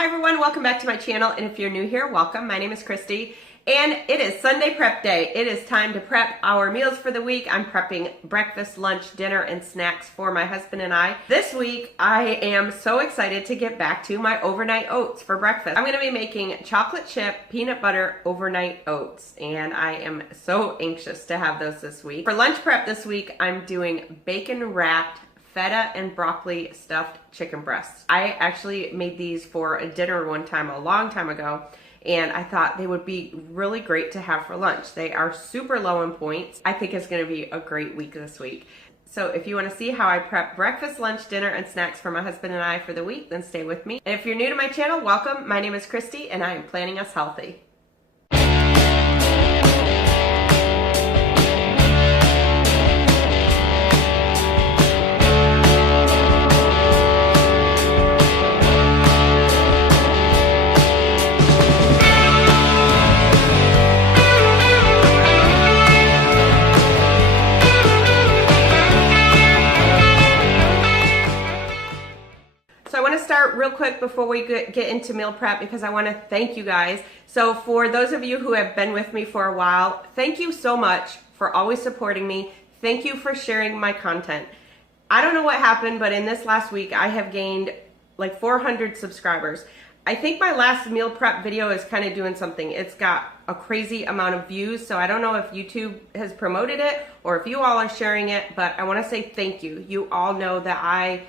Hi everyone, welcome back to my channel, and if you're new here, welcome. My name is Christy, and it is Sunday prep day. It is time to prep our meals for the week. I'm prepping breakfast, lunch, dinner, and snacks for my husband and I. This week, I am so excited to get back to my overnight oats for breakfast. I'm gonna be making chocolate chip peanut butter overnight oats, and I am so anxious to have those this week. For lunch prep this week, I'm doing bacon wrapped feta and broccoli stuffed chicken breasts. I actually made these for a dinner one time, a long time ago, and I thought they would be really great to have for lunch. They are super low in points. I think it's gonna be a great week this week. So if you wanna see how I prep breakfast, lunch, dinner, and snacks for my husband and I for the week, then stay with me. And if you're new to my channel, welcome. My name is Christy, and I am planning us healthy. Real quick before we get into meal prep, because I want to thank you guys. So for those of you who have been with me for a while, thank you so much for always supporting me. Thank you for sharing my content. I don't know what happened, but in this last week I have gained like 400 subscribers. I think my last meal prep video is kind of doing something. It's got a crazy amount of views, so I don't know if YouTube has promoted it or if you all are sharing it, but I want to say thank you. You all know that I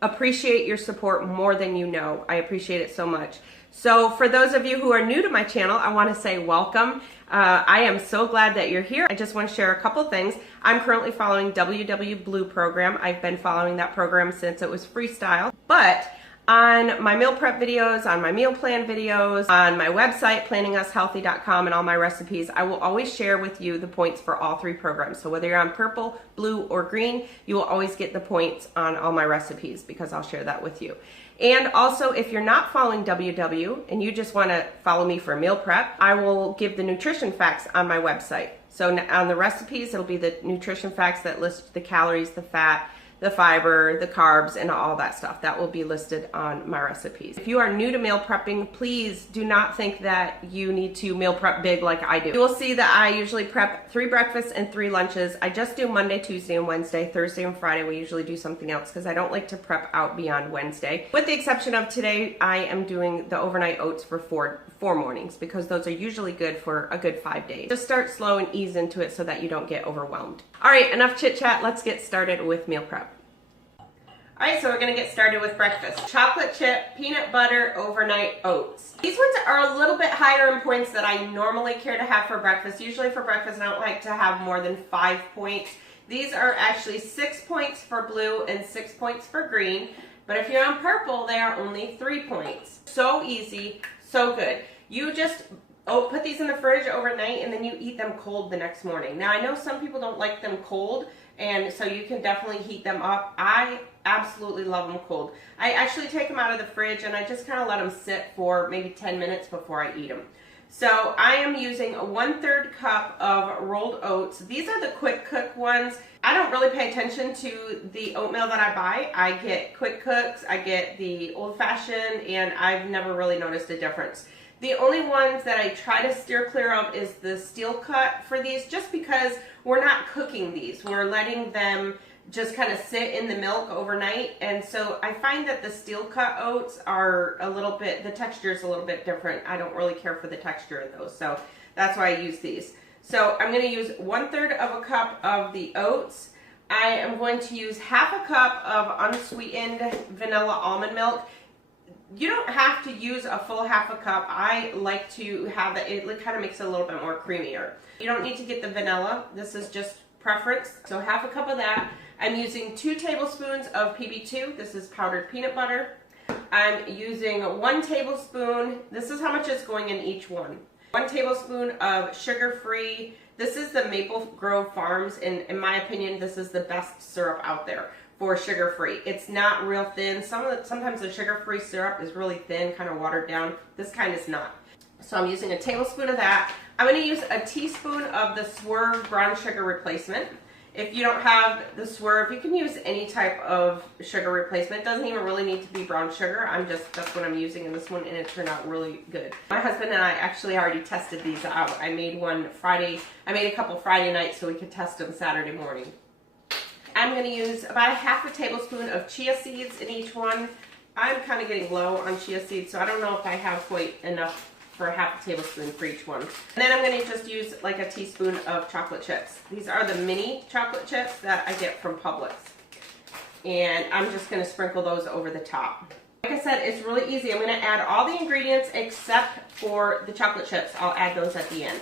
appreciate your support more than you know. I appreciate it so much. So for those of you who are new to my channel, I want to say welcome. I am so glad that you're here. I just want to share a couple things. I'm currently following WW Blue program. I've been following that program since it was freestyle. But on my meal prep videos, on my meal plan videos, on my website, planninushealthy.com, and all my recipes, I will always share with you the points for all three programs. So whether you're on purple, blue, or green, you will always get the points on all my recipes because I'll share that with you. And also, if you're not following WW and you just want to follow me for meal prep, I will give the nutrition facts on my website. So on the recipes, it'll be the nutrition facts that list the calories, the fat, the fiber, the carbs, and all that stuff. That will be listed on my recipes. If you are new to meal prepping, please do not think that you need to meal prep big like I do. You will see that I usually prep 3 breakfasts and 3 lunches. I just do Monday, Tuesday, and Wednesday. Thursday and Friday we usually do something else because I don't like to prep out beyond Wednesday. With the exception of today, I am doing the overnight oats for four mornings because those are usually good for a good 5 days. Just start slow and ease into it so that you don't get overwhelmed. All right, enough chit chat. Let's get started with meal prep. All right, so we're gonna get started with breakfast. Chocolate chip, peanut butter, overnight oats. These ones are a little bit higher in points than I normally care to have for breakfast. Usually for breakfast, I don't like to have more than 5 points. These are actually 6 points for blue and 6 points for green. But if you're on purple, they are only 3 points. So easy, so good. You just put these in the fridge overnight and then you eat them cold the next morning. Now I know some people don't like them cold, and so you can definitely heat them up. I absolutely love them cold. I actually take them out of the fridge and I just kind of let them sit for maybe 10 minutes before I eat them. So I am using a 1/3 cup of rolled oats. These are the quick cook ones. I don't really pay attention to the oatmeal that I buy. I get quick cooks, I get the old fashioned, and I've never really noticed a difference. The only ones that I try to steer clear of is the steel cut for these, just because we're not cooking these. We're letting them just kind of sit in the milk overnight. And so I find that the steel cut oats are a little bit, the texture is a little bit different. I don't really care for the texture of those. So that's why I use these. So I'm going to use 1/3 of a cup of the oats. I am going to use 1/2 cup of unsweetened vanilla almond milk. You don't have to use a full 1/2 cup. I like to have it kind of makes it a little bit more creamier. You don't need to get the vanilla. This is just preference. So 1/2 cup of that. I'm using 2 tablespoons of PB2. This is powdered peanut butter. I'm using 1 tablespoon. This is how much is going in each one. 1 tablespoon of sugar-free. This is the Maple Grove Farms, and in my opinion, this is the best syrup out there for sugar-free. It's not real thin. Sometimes the sugar-free syrup is really thin, kind of watered down. This kind is not. So I'm using a tablespoon of that. I'm going to use a teaspoon of the Swerve brown sugar replacement. If you don't have the Swerve, you can use any type of sugar replacement. It doesn't even really need to be brown sugar. That's what I'm using in this one, and it turned out really good. My husband and I actually already tested these out. I made a couple Friday nights so we could test them Saturday morning. I'm gonna use about a half a tablespoon of chia seeds in each one. I'm kind of getting low on chia seeds, so I don't know if I have quite enough for a half a tablespoon for each one. And then I'm going to just use like a teaspoon of chocolate chips. These are the mini chocolate chips that I get from Publix. And I'm just going to sprinkle those over the top. Like I said, it's really easy. I'm going to add all the ingredients except for the chocolate chips. I'll add those at the end.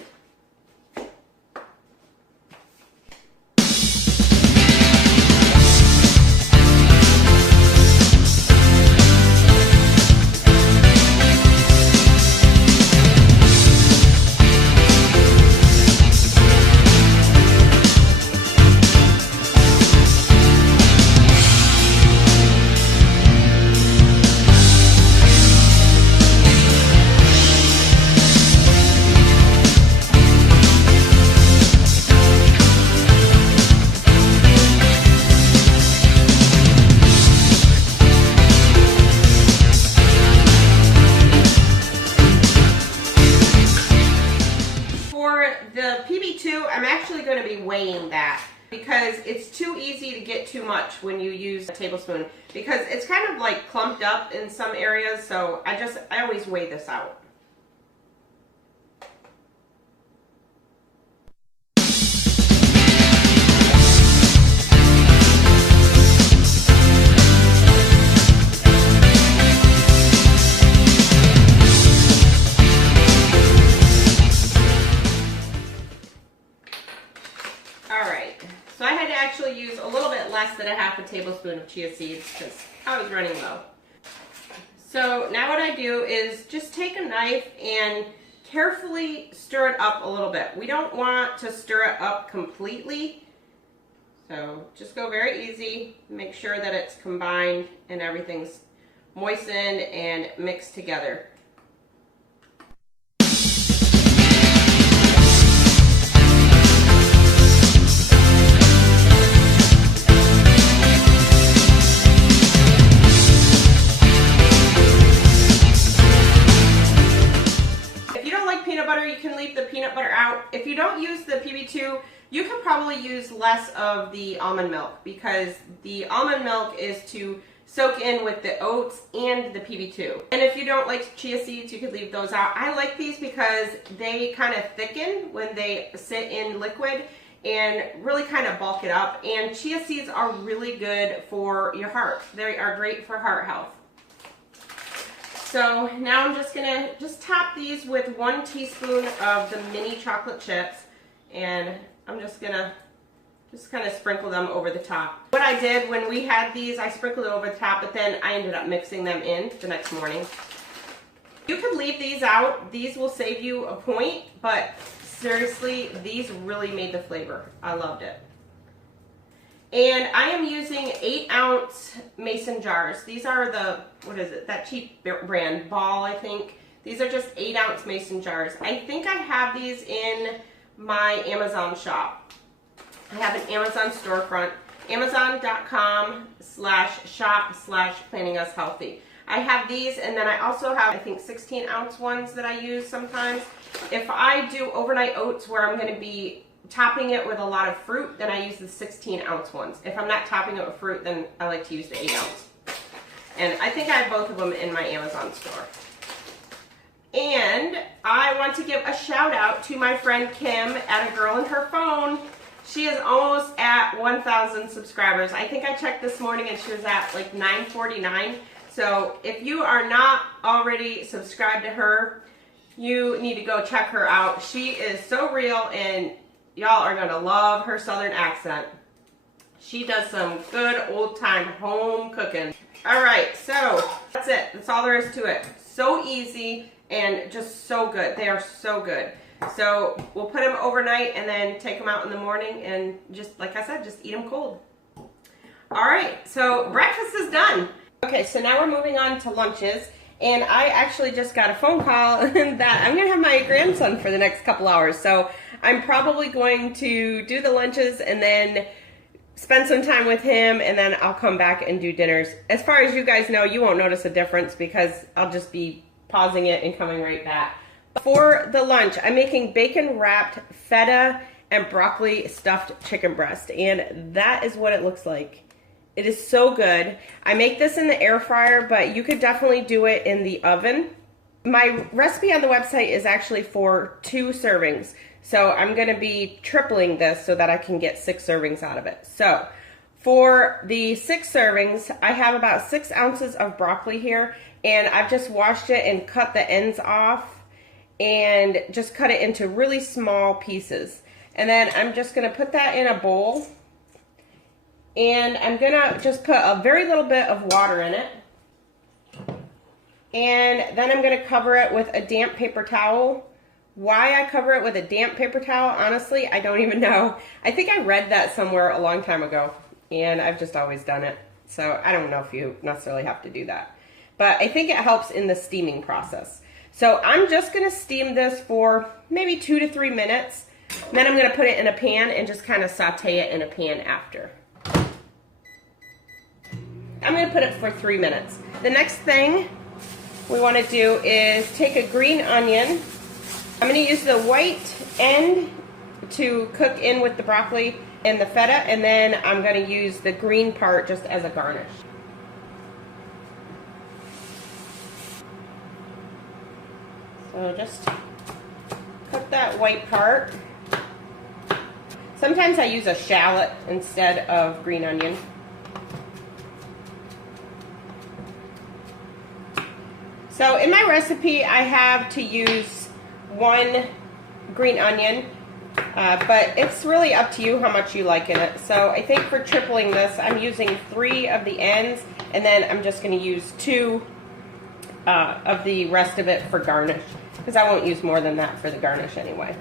I'm actually going to be weighing that because it's too easy to get too much when you use a tablespoon because it's kind of like clumped up in some areas, so I always weigh this out. So I had to actually use a little bit less than a half a tablespoon of chia seeds because I was running low. So now what I do is just take a knife and carefully stir it up a little bit. We don't want to stir it up completely. So just go very easy, make sure that it's combined and everything's moistened and mixed together. You can leave the peanut butter out. If you don't use the PB2, you can probably use less of the almond milk because the almond milk is to soak in with the oats and the PB2. And if you don't like chia seeds, you could leave those out. I like these because they kind of thicken when they sit in liquid and really kind of bulk it up. And chia seeds are really good for your heart. They are great for heart health. So now I'm just gonna top these with 1 teaspoon of the mini chocolate chips, and I'm just gonna kind of sprinkle them over the top. What I did when we had these, I sprinkled it over the top, but then I ended up mixing them in the next morning. You could leave these out. These will save you a point, but seriously, these really made the flavor. I loved it. And I am using 8-ounce mason jars. These are the, what is it, that cheap brand, Ball, I think. These are just 8-ounce mason jars. I think I have these in my Amazon shop. I have an Amazon storefront, amazon.com/shop/planningus healthy. I have these, and then I also have, I think, 16-ounce ones that I use sometimes. If I do overnight oats where I'm going to be topping it with a lot of fruit, then I use the 16-ounce ones. If I'm not topping it with fruit, then I like to use the 8-ounce. And I think I have both of them in my Amazon store. And I want to give a shout out to my friend Kim at A Girl and Her Phone. She is almost at 1,000 subscribers. I think I checked this morning and she was at like 949. So if you are not already subscribed to her, you need to go check her out. She is so real, and y'all are going to love her southern accent. She does some good old-time home cooking. All right, so that's it. That's all there is to it. So easy and just so good. They are so good. So we'll put them overnight and then take them out in the morning and just, like I said, just eat them cold. All right, so breakfast is done. Okay, so now we're moving on to lunches. And I actually just got a phone call that I'm going to have my grandson for the next couple hours. So I'm probably going to do the lunches and then spend some time with him, and then I'll come back and do dinners. As far as you guys know, you won't notice a difference because I'll just be pausing it and coming right back. For the lunch, I'm making bacon wrapped feta and broccoli stuffed chicken breast, and that is what it looks like. It is so good. I make this in the air fryer, but you could definitely do it in the oven. My recipe on the website is actually for 2 servings. So I'm going to be tripling this so that I can get 6 servings out of it. So for the 6 servings, I have about 6 ounces of broccoli here, and I've just washed it and cut the ends off and just cut it into really small pieces. And then I'm just going to put that in a bowl, and I'm going to just put a very little bit of water in it. And then I'm going to cover it with a damp paper towel. Why I cover it with a damp paper towel, honestly, I don't even know. I think I read that somewhere a long time ago, and I've just always done it. So I don't know if you necessarily have to do that. But I think it helps in the steaming process. So I'm just going to steam this for maybe 2 to 3 minutes. Then I'm going to put it in a pan and just kind of saute it in a pan after. I'm going to put it for 3 minutes. The next thing we want to do is take a green onion. I'm going to use the white end to cook in with the broccoli and the feta, and then I'm going to use the green part just as a garnish. So just cook that white part. Sometimes I use a shallot instead of green onion. So in my recipe, I have to use 1 green onion, but it's really up to you how much you like in it. So I think for tripling this, I'm using 3 of the ends, and then I'm just going to use 2 of the rest of it for garnish, because I won't use more than that for the garnish anyway.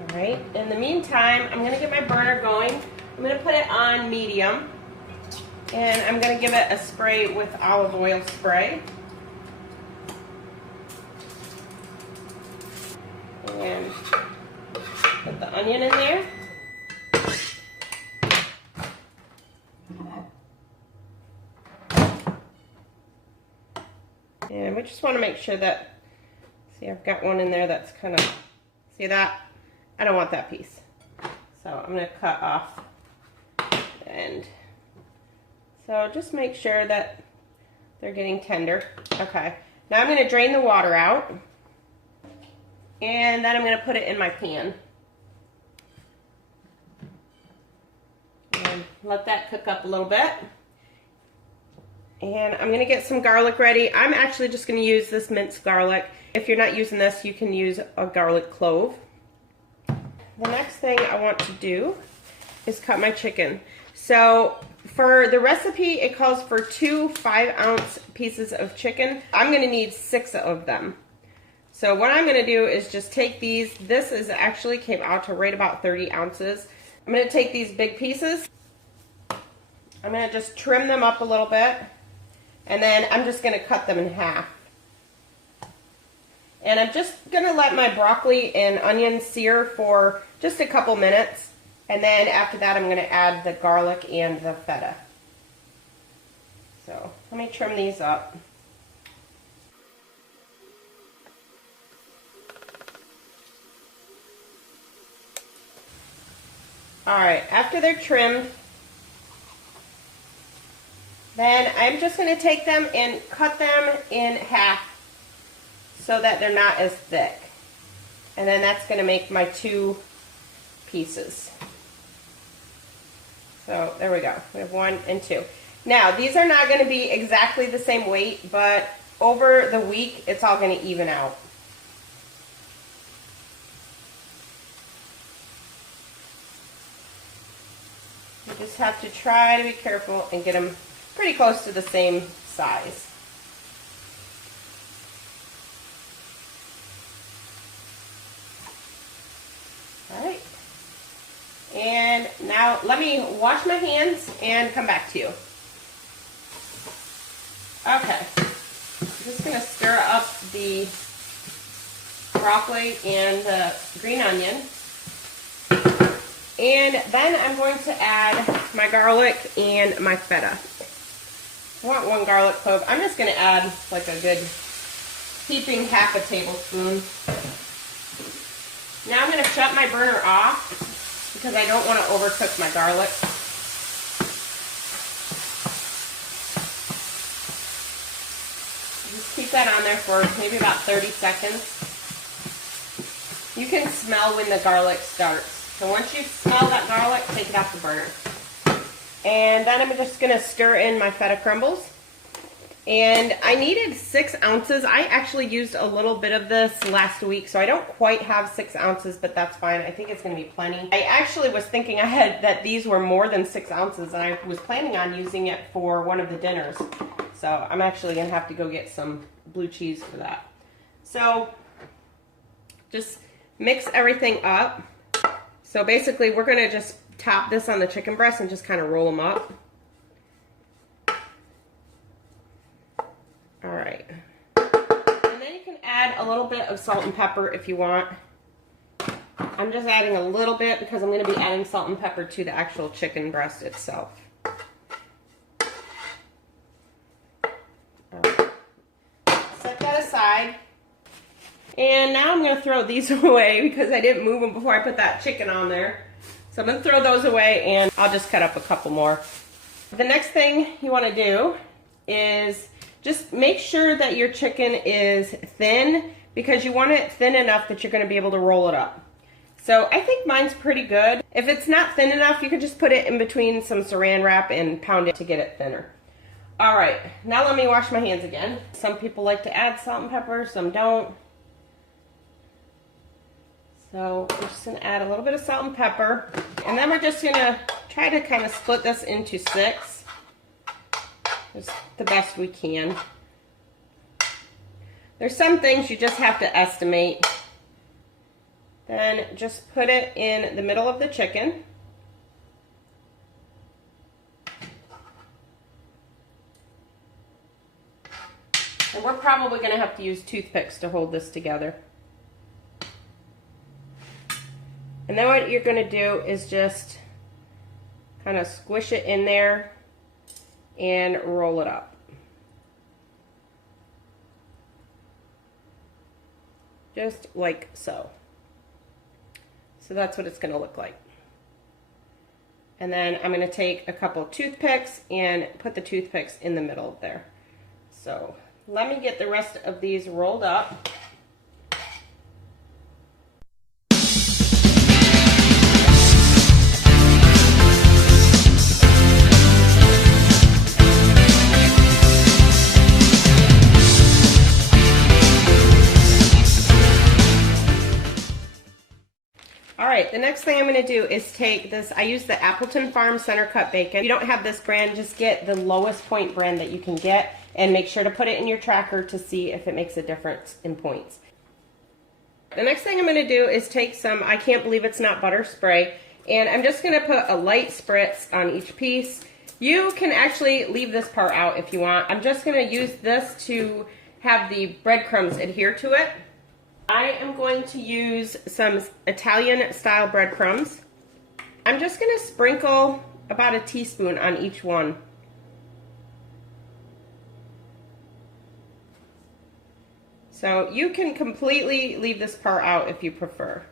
All right, in the meantime, I'm going to get my burner going. I'm going to put it on medium, and I'm going to give it a spray with olive oil spray. And put the onion in there. And we just want to make sure that, see, I've got one in there that's kind of, see that? I don't want that piece. So I'm going to cut off. And so just make sure that they're getting tender. Okay, now I'm going to drain the water out, and then I'm going to put it in my pan and let that cook up a little bit. And I'm going to get some garlic ready. I'm actually just going to use this minced garlic. If you're not using this, you can use a garlic clove. The next thing I want to do is cut my chicken. So for the recipe, it calls for 2 5-ounce pieces of chicken. I'm going to need 6 of them. So what I'm going to do is just take these. This is actually came out to right about 30 ounces. I'm going to take these big pieces. I'm going to just trim them up a little bit. And then I'm just going to cut them in half. And I'm just going to let my broccoli and onion sear for just a couple minutes. And then after that, I'm going to add the garlic and the feta. So let me trim these up. All right, after they're trimmed, then I'm just going to take them and cut them in half so that they're not as thick. And then that's going to make my 2 pieces. So there we go. We have 1 and 2. Now, these are not going to be exactly the same weight, but over the week, it's all going to even out. You just have to try to be careful and get them pretty close to the same size. All right. And now let me wash my hands and come back to you. Okay. just going to stir up the broccoli and the green onion. And then I'm going to add my garlic and my feta. I want 1 garlic clove. I'm just going to add like a good heaping half a tablespoon. Now I'm going to shut my burner off because I don't want to overcook my garlic. Just keep that on there for maybe about 30 seconds. You can smell when the garlic starts. So once you smell that garlic, take it off the burner. And then I'm just going to stir in my feta crumbles. And I needed 6 ounces. I actually used a little bit of this last week, so I don't quite have 6 ounces, but that's fine. I think it's going to be plenty. I actually was thinking ahead that these were more than 6 ounces, and I was planning on using it for one of the dinners. So I'm actually going to have to go get some blue cheese for that. So just mix everything up. So basically we're going to just top this on the chicken breast and just kind of roll them up. All right. And then you can add a little bit of salt and pepper if you want. I'm just adding a little bit because I'm going to be adding salt and pepper to the actual chicken breast itself. All right. Set that aside. And now I'm going to throw these away because I didn't move them before I put that chicken on there. So I'm going to throw those away and I'll just cut up a couple more. The next thing you want to do is just make sure that your chicken is thin because you want it thin enough that you're going to be able to roll it up. So I think mine's pretty good. If it's not thin enough, you can just put it in between some saran wrap and pound it to get it thinner. All right, now let me wash my hands again. Some people like to add salt and pepper, some don't. So we're just going to add a little bit of salt and pepper. And then we're just going to try to kind of split this into 6. Just the best we can. There's some things you just have to estimate. Then just put it in the middle of the chicken. And we're probably going to have to use toothpicks to hold this together. And then what you're going to do is just kind of squish it in there and roll it up. Just like so. So that's what it's going to look like. And then I'm going to take a couple toothpicks and put the toothpicks in the middle there. So let me get the rest of these rolled up. Alright, the next thing I'm going to do is take this, I use the Appleton Farm Center Cut Bacon. If you don't have this brand, just get the lowest point brand that you can get and make sure to put it in your tracker to see if it makes a difference in points. The next thing I'm going to do is take some, I can't believe it's not butter spray, and I'm just going to put a light spritz on each piece. You can actually leave this part out if you want. I'm just going to use this to have the breadcrumbs adhere to it. I am going to use some Italian style breadcrumbs. I'm just going to sprinkle about a teaspoon on each one. So you can completely leave this part out if you prefer.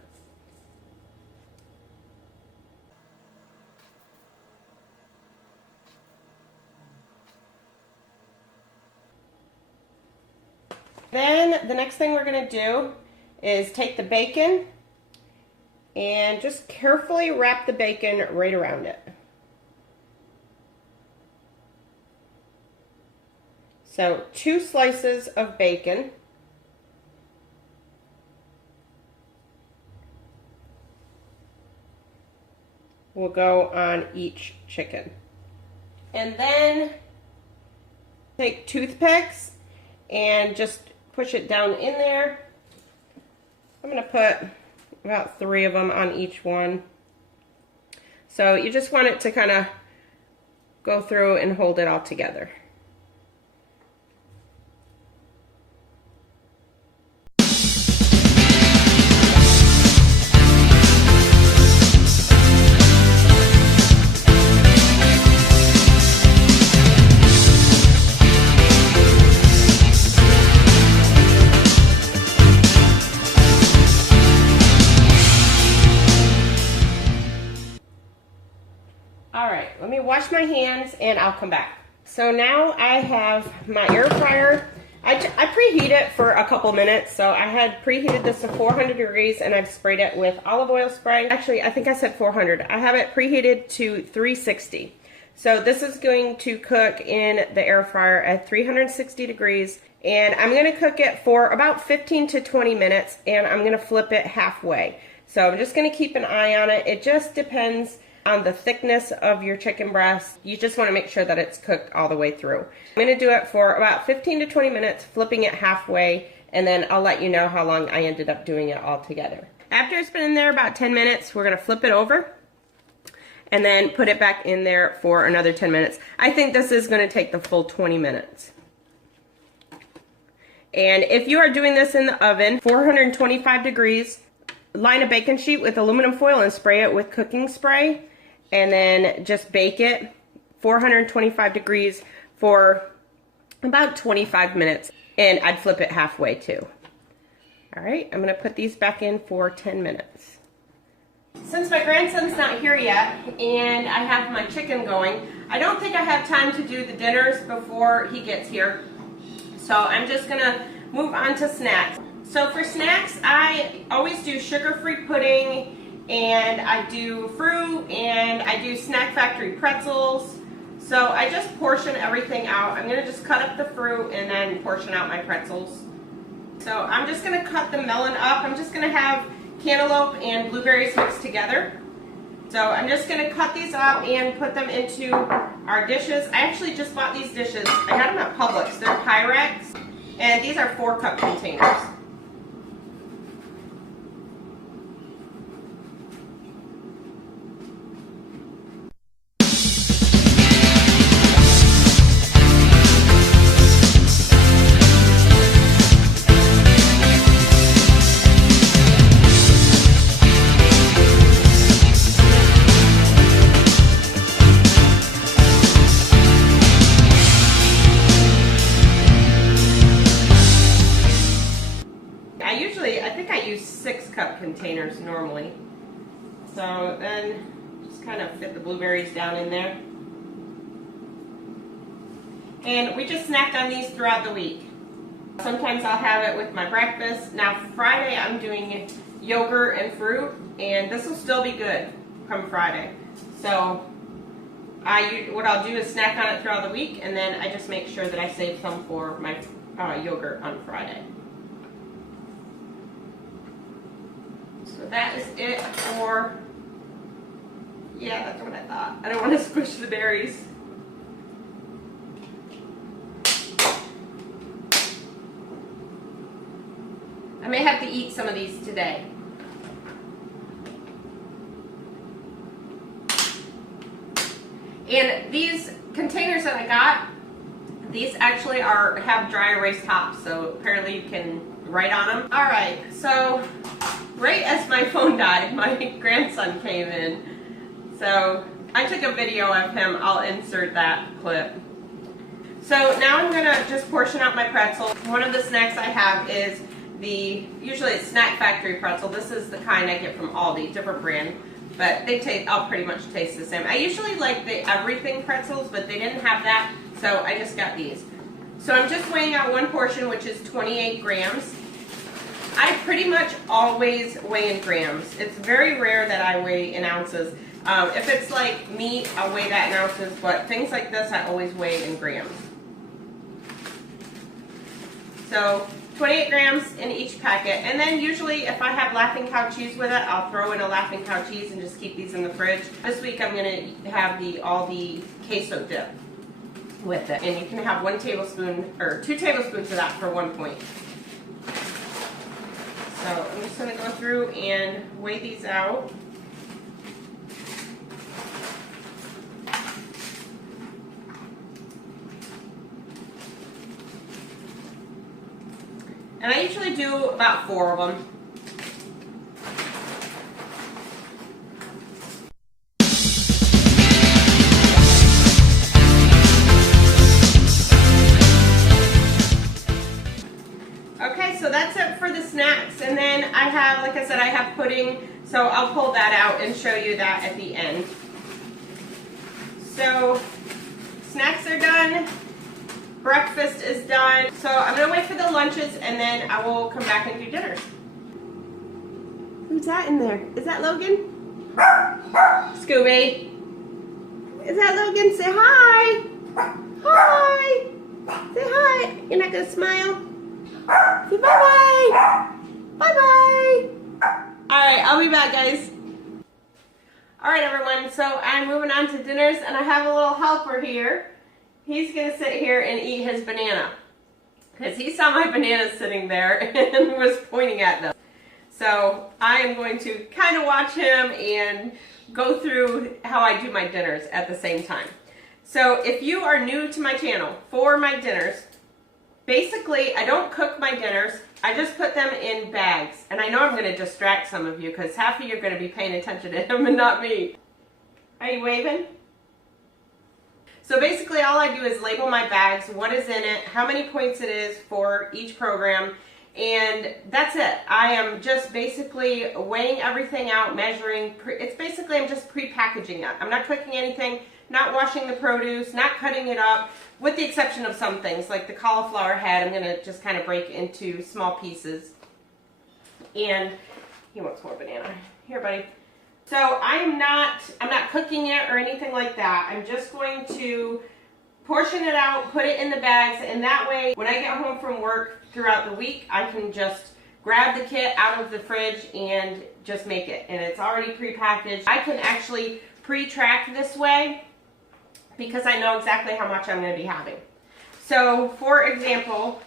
Then the next thing we're going to do is take the bacon and just carefully wrap the bacon right around it. So 2 slices of bacon. Will go on each chicken. And then take toothpicks and just push it down in there. I'm going to put about 3 of them on each one. So you just want it to kind of go through and hold it all together. All right, let me wash my hands and I'll come back. So now I have my air fryer. I preheat it for a couple minutes. So I had preheated this to 400 degrees and I've sprayed it with olive oil spray. Actually, I think I said 400. I have it preheated to 360. So this is going to cook in the air fryer at 360 degrees. And I'm gonna cook it for about 15 to 20 minutes and I'm gonna flip it halfway. So I'm just gonna keep an eye on it. It just depends on the thickness of your chicken breast. You just want to make sure that it's cooked all the way through. I'm going to do it for about 15 to 20 minutes, flipping it halfway, and then I'll let you know how long I ended up doing it all together. After it's been in there about 10 minutes, we're going to flip it over and then put it back in there for another 10 minutes. I think this is going to take the full 20 minutes. And if you are doing this in the oven, 425 degrees, line a baking sheet with aluminum foil and spray it with cooking spray. And then just bake it 425 degrees for about 25 minutes. And I'd flip it halfway too. All right, I'm gonna put these back in for 10 minutes. Since my grandson's not here yet and I have my chicken going, I don't think I have time to do the dinners before he gets here. So I'm just gonna move on to snacks. So for snacks, I always do sugar-free pudding, and I do fruit, and I do Snack Factory pretzels. So I just portion everything out. I'm gonna just cut up the fruit and then portion out my pretzels. So I'm just gonna cut the melon up. I'm just gonna have cantaloupe and blueberries mixed together. So I'm just gonna cut these up and put them into our dishes. I actually just bought these dishes. I got them at Publix. They're Pyrex, and these are 4-cup containers. I think I use 6-cup containers normally. So then just kind of fit the blueberries down in there. And we just snacked on these throughout the week. Sometimes I'll have it with my breakfast. Now Friday I'm doing yogurt and fruit, and this will still be good come Friday. So what I'll do is snack on it throughout the week, and then I just make sure that I save some for my yogurt on Friday. So that is it for, yeah, that's what I thought. I don't want to squish the berries. I may have to eat some of these today. And these containers that I got, these actually have dry erase tops, so apparently you can write on them. All right, so right as my phone died, my grandson came in. So I took a video of him. I'll insert that clip. So now I'm gonna just portion out my pretzel. One of the snacks I have is usually it's Snack Factory pretzel. This is the kind I get from Aldi, different brand, but they all pretty much taste the same. I usually like the everything pretzels, but they didn't have that, so I just got these. So I'm just weighing out one portion, which is 28 grams. I pretty much always weigh in grams. It's very rare that I weigh in ounces. If it's like meat, I'll weigh that in ounces, but things like this, I always weigh in grams. So 28 grams in each packet, and then usually if I have Laughing Cow cheese with it, I'll throw in a Laughing Cow cheese and just keep these in the fridge. This week I'm going to have the Aldi queso dip with it, and you can have 1 tablespoon or 2 tablespoons of that for 1 point. So I'm just going to go through and weigh these out. And I usually do about 4 of them. Okay, so that's it for the snacks. And then I have, like I said, I have pudding. So I'll pull that out and show you that at the end. So snacks are done. Breakfast is done. So I'm gonna wait for the lunches and then I will come back and do dinners. Who's that in there? Is that Logan? Scooby. Is that Logan? Say hi. Hi. Say hi. You're not gonna smile? Say bye-bye. Bye-bye. All right, I'll be back, guys. All right, everyone, so I'm moving on to dinners and I have a little helper here. He's gonna sit here and eat his banana because he saw my bananas sitting there and was pointing at them. So I am going to kind of watch him and go through how I do my dinners at the same time. So if you are new to my channel, for my dinners, basically I don't cook my dinners, I just put them in bags. And I know I'm going to distract some of you because half of you are going to be paying attention to him and not me. Are you waving? So basically all I do is label my bags, what is in it, how many points it is for each program, and that's it. I am just basically weighing everything out, measuring. It's basically I'm just pre-packaging it. I'm not cooking anything, not washing the produce, not cutting it up, with the exception of some things like the cauliflower head. I'm gonna just kind of break into small pieces. And he wants more banana. Here, buddy. So I'm not cooking it or anything like that. I'm just going to portion it out, put it in the bags, and that way when I get home from work throughout the week, I can just grab the kit out of the fridge and just make it. And it's already pre-packaged. I can actually pre-track this way because I know exactly how much I'm going to be having. So for example,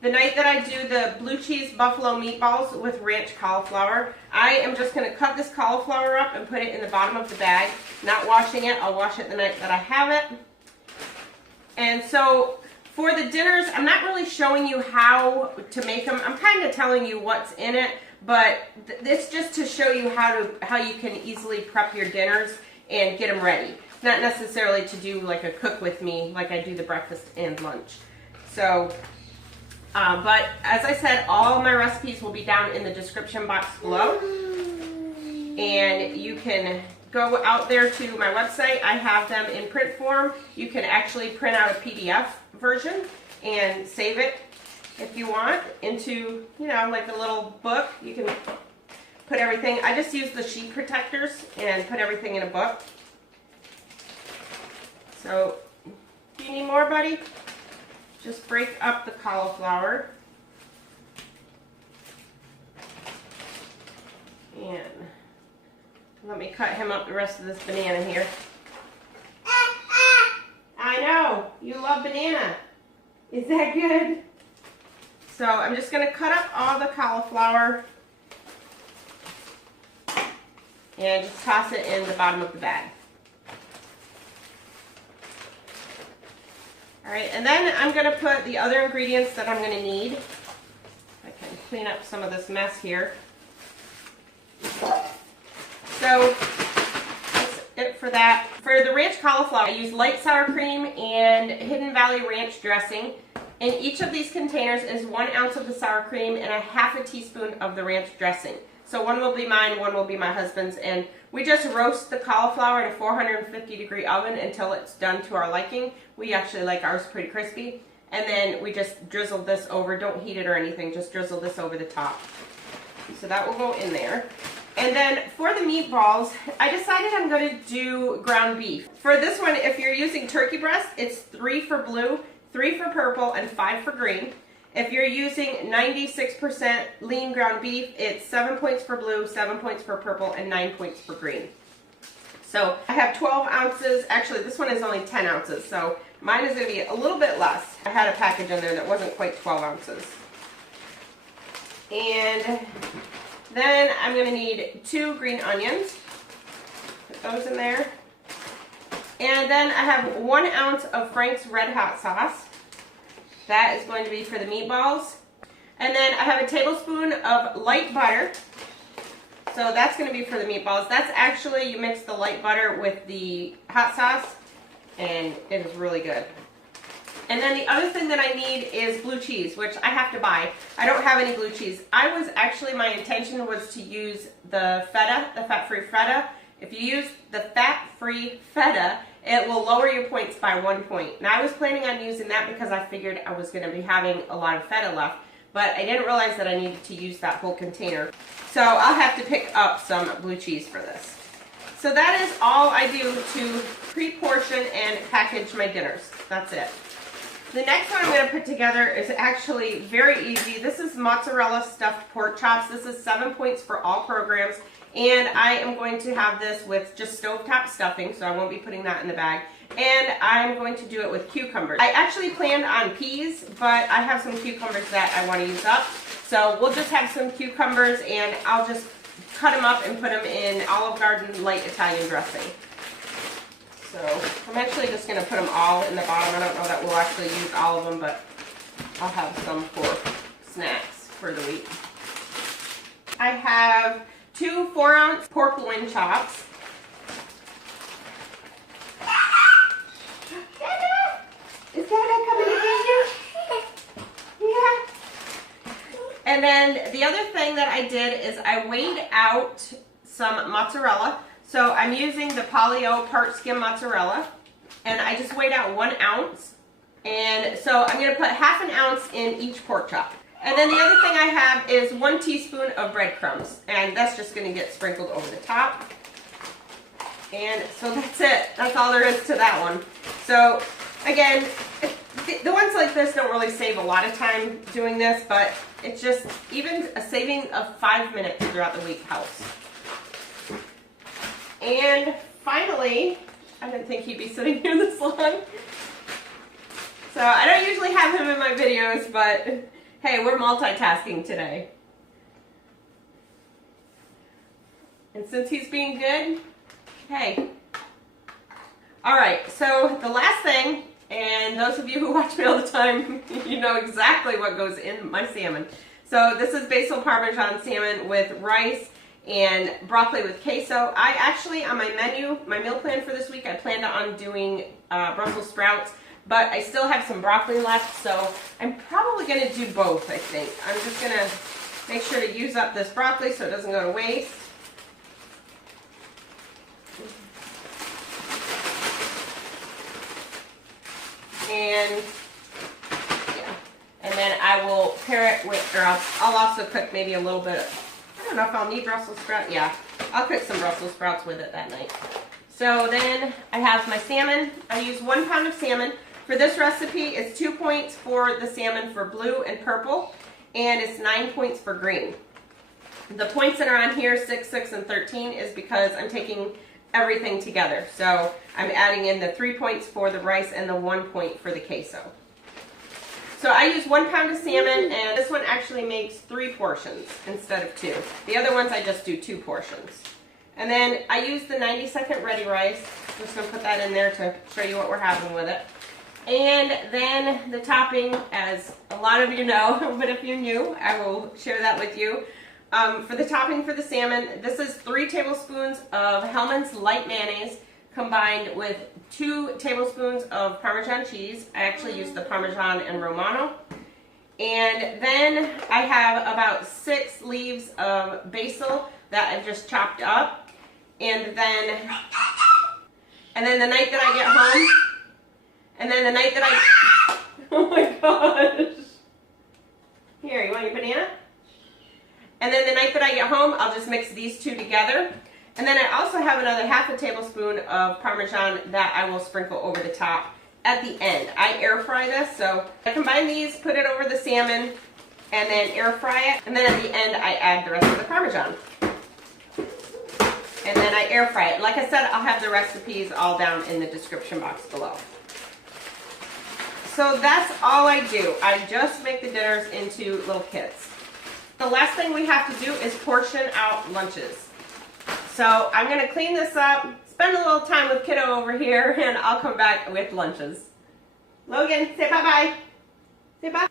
the night that I do the blue cheese buffalo meatballs with ranch cauliflower, I am just going to cut this cauliflower up and put it in the bottom of the bag. Not washing it. I'll wash it the night that I have it. And so for the dinners, I'm not really showing you how to make them. I'm kind of telling you what's in it, but it's just to show you how you can easily prep your dinners and get them ready. Not necessarily to do like a cook with me like I do the breakfast and lunch. So but as I said, all my recipes will be down in the description box below. And you can go out there to my website. I have them in print form. You can actually print out a PDF version and save it if you want into, you know, like a little book. You can put everything. I just use the sheet protectors and put everything in a book. So, do you need more, buddy? Just break up the cauliflower. And let me cut him up the rest of this banana here. I know, you love banana. Is that good? So I'm just going to cut up all the cauliflower and just toss it in the bottom of the bag. Alright, and then I'm going to put the other ingredients that I'm going to need. I can clean up some of this mess here. So that's it for that. For the ranch cauliflower, I use light sour cream and Hidden Valley Ranch dressing. In each of these containers is 1 ounce of the sour cream and a ½ teaspoon of the ranch dressing. So one will be mine, one will be my husband's, and we just roast the cauliflower in a 450-degree oven until it's done to our liking. We actually like ours pretty crispy. And then we just drizzle this over. Don't heat it or anything, just drizzle this over the top. So that will go in there. And then for the meatballs, I decided I'm going to do ground beef. For this one, if you're using turkey breast, it's 3 for blue, 3 for purple, and 5 for green. If you're using 96% lean ground beef, it's 7 points for blue, 7 points for purple, and 9 points for green. So I have 12 ounces. Actually, this one is only 10 ounces, so mine is going to be a little bit less. I had a package in there that wasn't quite 12 ounces. And then I'm going to need 2 green onions. Put those in there. And then I have 1 ounce of Frank's Red Hot sauce. That is going to be for the meatballs. And then I have a tablespoon of light butter. So that's going to be for the meatballs. That's actually, you mix the light butter with the hot sauce, and it is really good. And then the other thing that I need is blue cheese, which I have to buy. I don't have any blue cheese. My intention was to use the feta, the fat-free feta. If you use the fat-free feta, it will lower your points by 1 point. Now I was planning on using that because I figured I was going to be having a lot of feta left, but I didn't realize that I needed to use that whole container. So I'll have to pick up some blue cheese for this. So that is all I do to pre-portion and package my dinners. That's it. The next one I'm going to put together is actually very easy. This is mozzarella stuffed pork chops. This is 7 points for all programs. And I am going to have this with just stovetop stuffing, so I won't be putting that in the bag. And I'm going to do it with cucumbers. I actually planned on peas, but I have some cucumbers that I want to use up. So we'll just have some cucumbers, and I'll just cut them up and put them in Olive Garden light Italian dressing. So I'm actually just going to put them all in the bottom. I don't know that we'll actually use all of them, but I'll have some for snacks for the week. I have 2 4-ounce pork loin chops. Is Dada coming to get you? Yeah. And then the other thing that I did is I weighed out some mozzarella. So I'm using the Polly-O part skim mozzarella, and I just weighed out 1 ounce. And so I'm going to put ½ an ounce in each pork chop. And then the other thing I have is 1 teaspoon of breadcrumbs, and that's just going to get sprinkled over the top. And so that's it. That's all there is to that one. So again, the ones like this don't really save a lot of time doing this, but it's just even a saving of 5 minutes throughout the week helps. And finally, I didn't think he'd be sitting here this long. So I don't usually have him in my videos, but hey, we're multitasking today. And since he's being good, hey. Alright, so the last thing, and those of you who watch me all the time, you know exactly what goes in my salmon. So this is Basil-Parmesan salmon with rice and broccoli with queso. I actually, on my menu, my meal plan for this week, I planned on doing Brussels sprouts, but I still have some broccoli left, so I'm probably going to do both, I think. I'm just going to make sure to use up this broccoli so it doesn't go to waste. And yeah, and then I will pair it with, or I'll also cook maybe a little bit of, I don't know if I'll need Brussels sprouts. Yeah, I'll cook some Brussels sprouts with it that night. So then I have my salmon. I use 1 pound of salmon. For this recipe, it's 2 points for the salmon for blue and purple, and it's 9 points for green. The points that are on here, 6, 6, and 13, is because I'm taking everything together. So I'm adding in the 3 points for the rice and the 1 point for the queso. So I use 1 pound of salmon, and this one actually makes 3 portions instead of 2. The other ones I just do 2 portions. And then I use the 90-second ready rice. I'm just going to put that in there to show you what we're having with it. And then the topping, as a lot of you know, but if you're new, I will share that with you. For the topping for the salmon, this is 3 tablespoons of Hellmann's light mayonnaise combined with 2 tablespoons of Parmesan cheese. I actually use the Parmesan and Romano. And then I have about 6 leaves of basil that I've just chopped up. And then the night that I get home, oh my gosh. Here, you want your banana? And then the night that I get home, I'll just mix these 2 together. And then I also have another ½ a tablespoon of Parmesan that I will sprinkle over the top at the end. I air fry this, so I combine these, put it over the salmon, and then air fry it. And then at the end, I add the rest of the Parmesan. And then I air fry it. Like I said, I'll have the recipes all down in the description box below. So that's all I do. I just make the dinners into little kits. The last thing we have to do is portion out lunches. So I'm going to clean this up, spend a little time with kiddo over here, and I'll come back with lunches. Logan, say bye-bye. Say bye.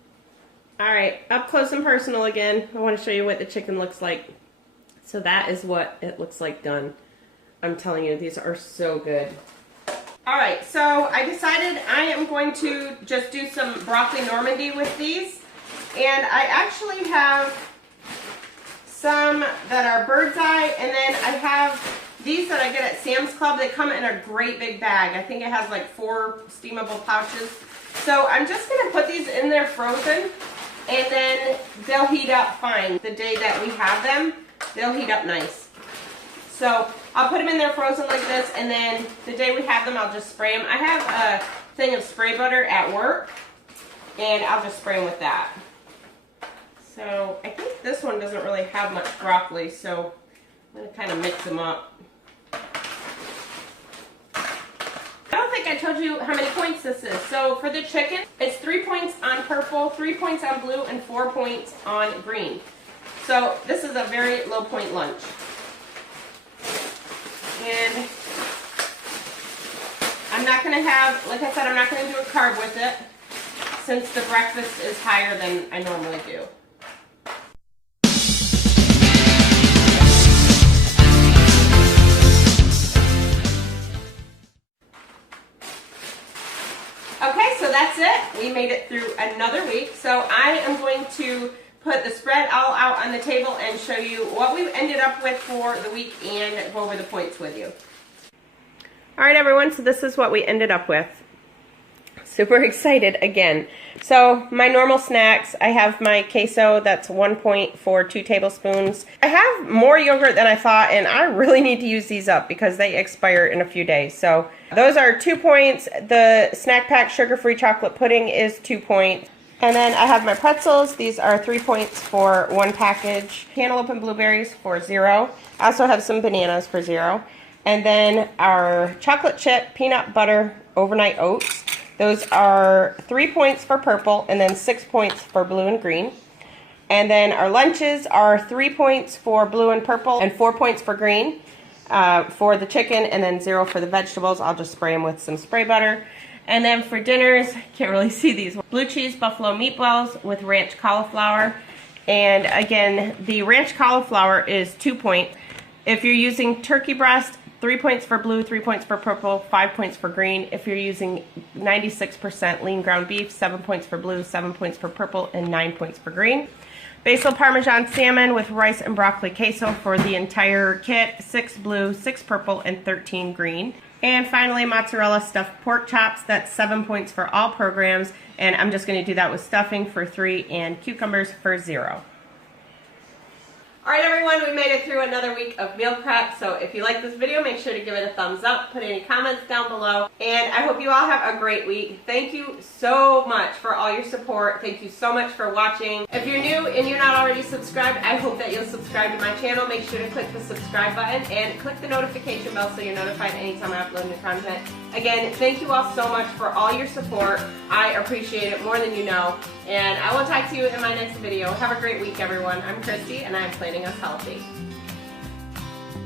All right, up close and personal again. I want to show you what the chicken looks like. So that is what it looks like done. I'm telling you, these are so good. All right, so I decided I am going to just do some broccoli Normandy with these. And I actually have some that are bird's eye, and then I have these that I get at Sam's Club, they come in a great big bag. I think it has like 4 steamable pouches. So I'm just gonna put these in there frozen, and then they'll heat up fine. The day that we have them, they'll heat up nice. So I'll put them in there frozen like this, and then the day we have them, I'll just spray them. I have a thing of spray butter at work, and I'll just spray them with that. So I think this one doesn't really have much broccoli, so I'm going to kind of mix them up. I don't think I told you how many points this is. So for the chicken, it's 3 points on purple, 3 points on blue, and 4 points on green. So this is a very low point lunch. And I'm not going to have, like I said, I'm not going to do a carb with it since the breakfast is higher than I normally do. Okay, so that's it. We made it through another week. So I am going to put the spread all out on the table and show you what we've ended up with for the week and go over the points with you. All right, everyone, so this is what we ended up with. Super excited again. So my normal snacks, I have my queso, that's 1 point for 2 tablespoons. I have more yogurt than I thought, and I really need to use these up because they expire in a few days. So those are 2 points. The snack pack sugar-free chocolate pudding is 2 points. And then I have my pretzels. These are 3 points for 1 package. Cantaloupe and blueberries for 0. I also have some bananas for 0. And then our chocolate chip peanut butter overnight oats. Those are 3 points for purple and then 6 points for blue and green. And then our lunches are 3 points for blue and purple and 4 points for green for the chicken, and then 0 for the vegetables. I'll just spray them with some spray butter. And then for dinners, can't really see these. Blue cheese buffalo meatballs with ranch cauliflower. And again, the ranch cauliflower is 2 points. If you're using turkey breast, 3 points for blue, 3 points for purple, 5 points for green. If you're using 96% lean ground beef, 7 points for blue, 7 points for purple, and 9 points for green. Basil Parmesan salmon with rice and broccoli queso for the entire kit, 6 blue, 6 purple, and 13 green. And finally, mozzarella stuffed pork chops. That's 7 points for all programs. And I'm just going to do that with stuffing for 3 and cucumbers for 0. All right, everyone, we made it through another week of meal prep. So if you like this video, make sure to give it a thumbs up, put any comments down below, and I hope you all have a great week. Thank you so much for all your support. Thank you so much for watching. If you're new and you're not already subscribed, I hope that you'll subscribe to my channel. Make sure to click the subscribe button and click the notification bell so you're notified anytime I upload new content. Again, thank you all so much for all your support. I appreciate it more than you know, and I will talk to you in my next video. Have a great week, everyone. I'm Christy, and I'm planning us healthy.